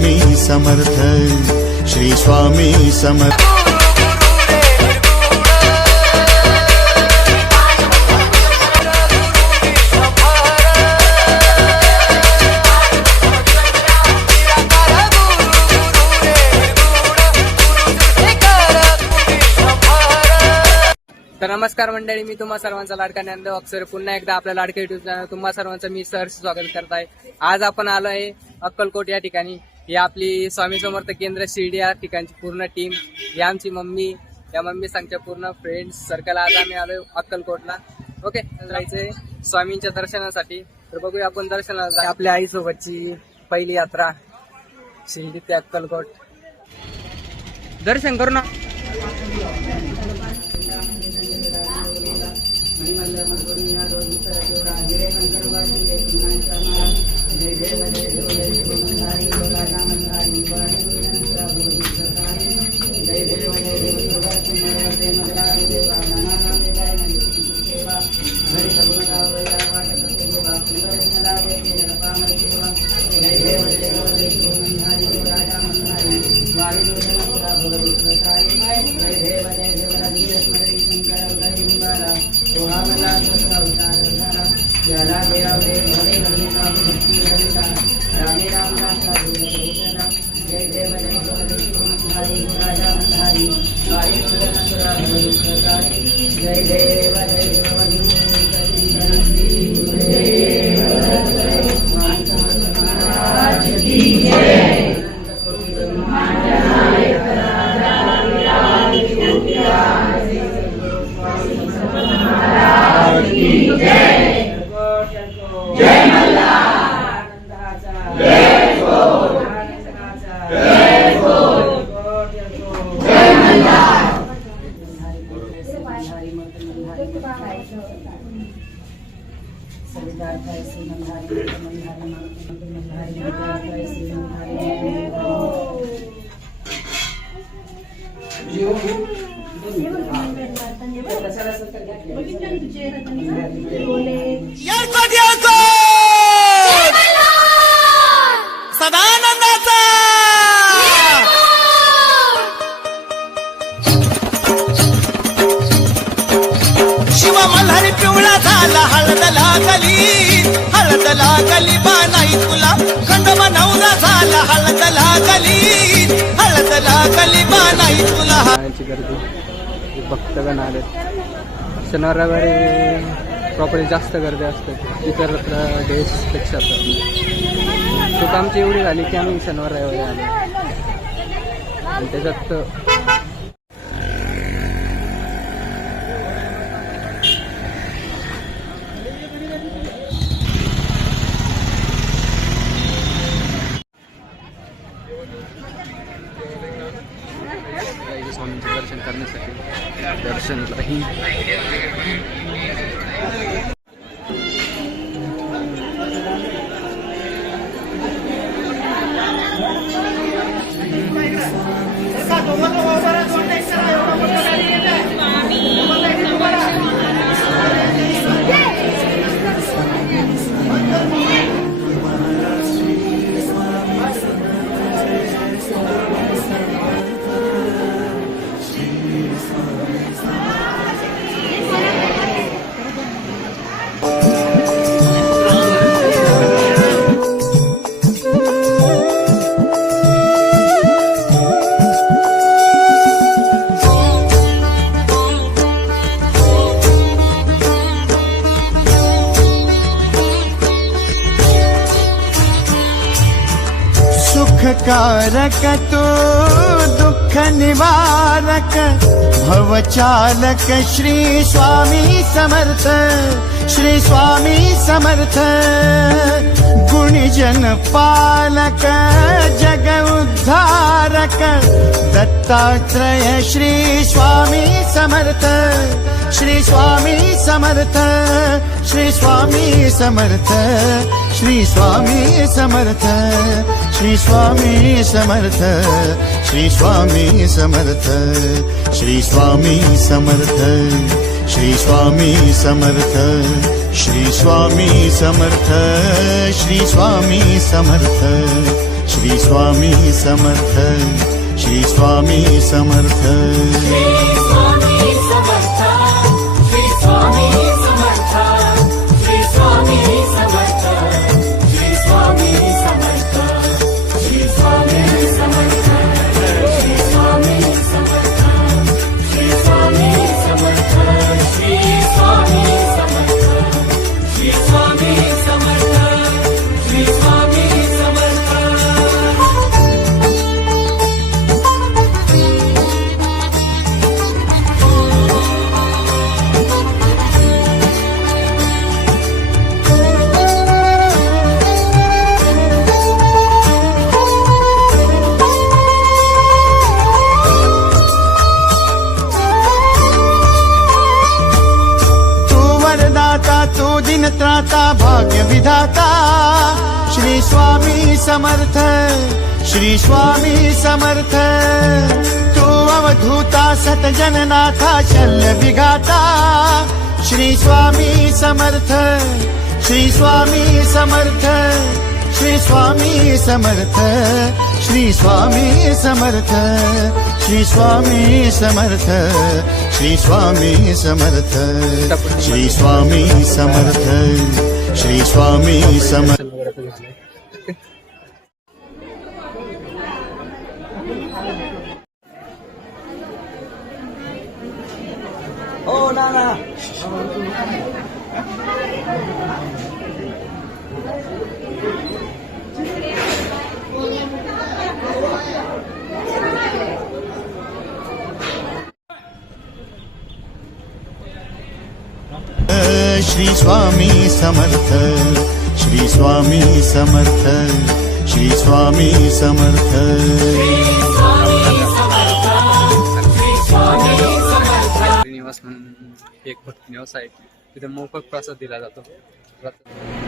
स्वामी समर्थ, श्री स्वामी समर्थ। तर नमस्कार मंडळी, मी तुम्हा सर्वांचा लाडका ज्ञानदेव अक्षर पुन्हा एकदा आपल्या लाडक्या युट्यूब चॅनल तुम्हा सर्वांचं मी सहर्ष स्वागत करत आहे। आज आपण आलो आहे अक्कलकोट या ठिकाणी। ही आपली स्वामी समर्थ केंद्र शिर्डी या ठिकाणची पूर्ण टीम, ही आमची मम्मी, या मम्मी सांगच्या पूर्ण फ्रेंड्स सर्कल। आज आम्ही आलोय अक्कलकोटला। ओके, जायचंय स्वामींच्या दर्शनासाठी। तर बघूया आपण दर्शनाला। आपल्या आईसोबतची पहिली यात्रा शिर्डी ते अक्कलकोट। दर्शन करू ना। शिवा मल्हारी पिवळा झाला, हळद लागली बानाई तुला, खंडोबा नवरा झाला, हळद लागली बानाई तुला। गर्दी भक्तगण आले। शनिवार रविवारी प्रॉपर्टी जास्त गर्दी असते इतर डेजपेक्षा। चूक आमची एवढी झाली की आम्ही शनिवार रविवारी आलो आणि त्याच्यात स्वामींचे दर्शन करण्यासाठी दर्शनलाही सुखकारक तो दुःख निवारक भवचालक श्री स्वामी समर्थ, श्री स्वामी समर्थ। गुणजन पालक जग उद्धारक दत्तात्रेय श्री स्वामी समर्थ, श्री स्वामी समर्थ, श्री स्वामी समर्थ, श्री स्वामी समर्थ, श्री स्वामी समर्थ, श्री स्वामी समर्थ, श्री स्वामी समर्थ, श्री स्वामी समर्थ, श्री स्वामी समर्थ, श्री स्वामी समर्थ, श्री स्वामी समर्थ श्री स्वामी समर्थ तू दिन त्राता भाग्य विधाता श्री स्वामी समर्थ श्री स्वामी समर्थ तू अवधूता सतजननाथा शल्य विघाता श्री स्वामी समर्थ श्री स्वामी समर्थ श्री स्वामी समर्थ श्री स्वामी समर्थ श्री स्वामी समर्थ श्री स्वामी समर्थ श्री स्वामी समर्थ श्री स्वामी समर्थ हो ना श्री स्वामी समर्थ श्री स्वामी समर्थ श्री स्वामी समर्थ निवास म्हणून एक भक्ती निवास आहे तिथे मोफत प्रसाद दिला जातो.